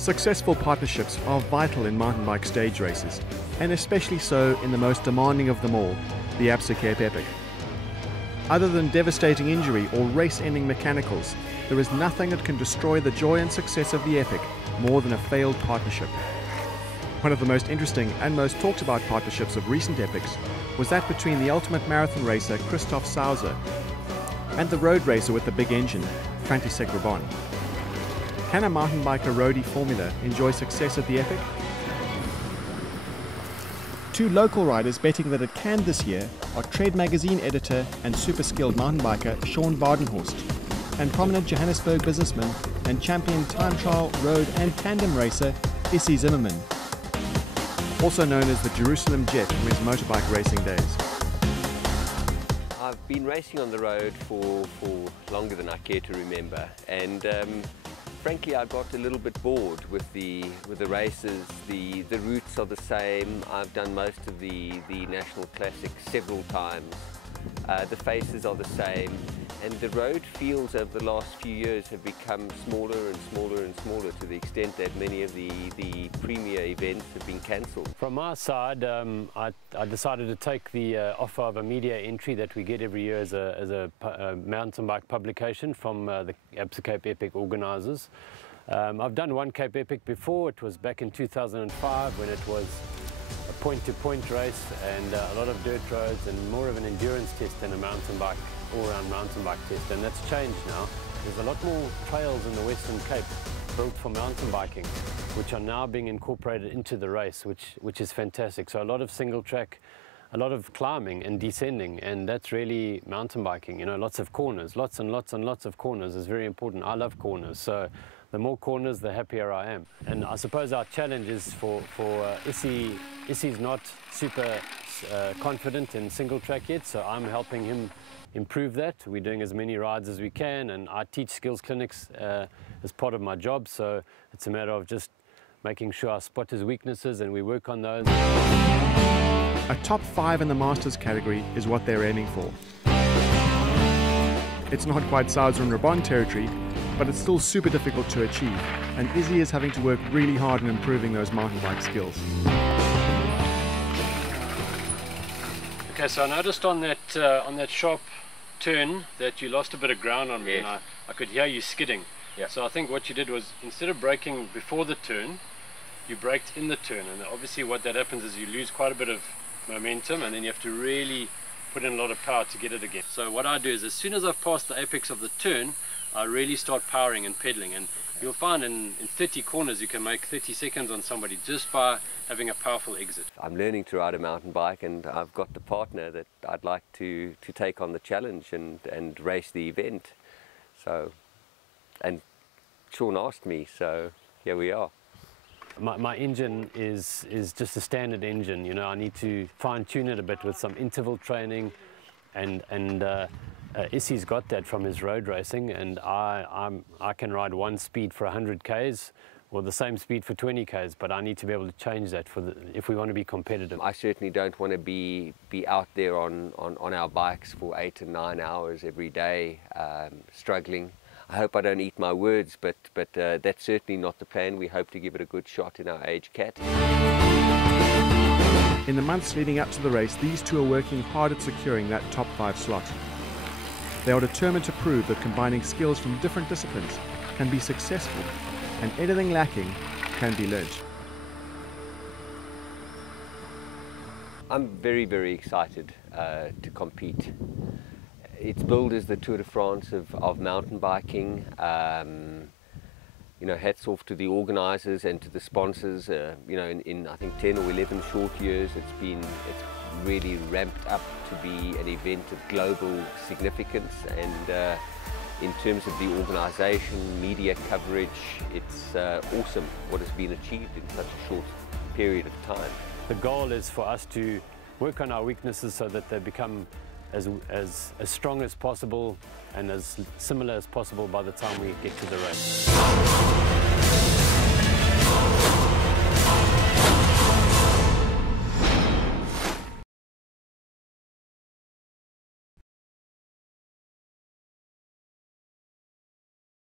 Successful partnerships are vital in mountain bike stage races, and especially so in the most demanding of them all, the Absa Cape Epic. Other than devastating injury or race-ending mechanicals, there is nothing that can destroy the joy and success of the Epic more than a failed partnership. One of the most interesting and most talked about partnerships of recent epics was that between the ultimate marathon racer Christoph Sauser and the road racer with the big engine, František Rebon. Can a mountain biker roadie formula enjoy success at the Epic? Two local riders betting that it can this year are Tread magazine editor and super skilled mountain biker Sean Badenhorst and prominent Johannesburg businessman and champion time trial, road and tandem racer Issy Zimmerman, also known as the Jerusalem Jet from his motorbike racing days. I've been racing on the road for longer than I care to remember, and frankly I got a little bit bored with the races. The routes are the same. I've done most of the national classics several times. The faces are the same, and the road fields over the last few years have become smaller and smaller and smaller, to the extent that many of the premier events have been cancelled. From our side, I decided to take the offer of a media entry that we get every year as a mountain bike publication from the Absa Cape Epic organisers. I've done one Cape Epic before. It was back in 2005 when it was a point-to-point race and a lot of dirt roads and more of an endurance test than a mountain bike, all-round mountain bike test, and that's changed now. There's a lot more trails in the Western Cape built for mountain biking, which are now being incorporated into the race, which is fantastic. So a lot of single track, a lot of climbing and descending, and that's really mountain biking. You know, lots of corners, lots and lots and lots of corners is very important. I love corners, so the more corners, the happier I am. And I suppose our challenge is for Issy. Issy's not super confident in single track yet, so I'm helping him improve that. We're doing as many rides as we can, and I teach skills clinics as part of my job, so it's a matter of just making sure I spot his weaknesses and we work on those. A top 5 in the Masters category is what they're aiming for. It's not quite Sauser and Rebon territory, but it's still super difficult to achieve, and Issy is having to work really hard in improving those mountain bike skills. Okay, so I noticed on that sharp turn that you lost a bit of ground on me, yes. And I could hear you skidding. Yeah. So I think what you did was, instead of braking before the turn, you braked in the turn, and obviously what that happens is you lose quite a bit of momentum, and then you have to really put in a lot of power to get it again. So what I do is, as soon as I've passed the apex of the turn, I really start powering and pedaling, and you'll find in 30 corners you can make 30 seconds on somebody just by having a powerful exit. I'm learning to ride a mountain bike, and I've got the partner that I'd like to take on the challenge and race the event. So, and Sean asked me, so here we are. My engine is just a standard engine. You know, I need to fine tune it a bit with some interval training, and Issy's got that from his road racing, and I can ride one speed for 100 k's or the same speed for 20 k's, but I need to be able to change that if we want to be competitive. I certainly don't want to be out there on our bikes for 8 and 9 hours every day, struggling. I hope I don't eat my words, but that's certainly not the plan. We hope to give it a good shot in our age cat. In the months leading up to the race, these two are working hard at securing that top 5 slot. They are determined to prove that combining skills from different disciplines can be successful, and anything lacking can be learnt. I'm very, very excited to compete. It's billed as the Tour de France of mountain biking. You know, hats off to the organisers and to the sponsors. You know, in I think 10 or 11 short years, it's really ramped up to be an event of global significance, and in terms of the organisation, media coverage, it's awesome what has been achieved in such a short period of time. The goal is for us to work on our weaknesses so that they become as strong as possible and as similar as possible by the time we get to the race.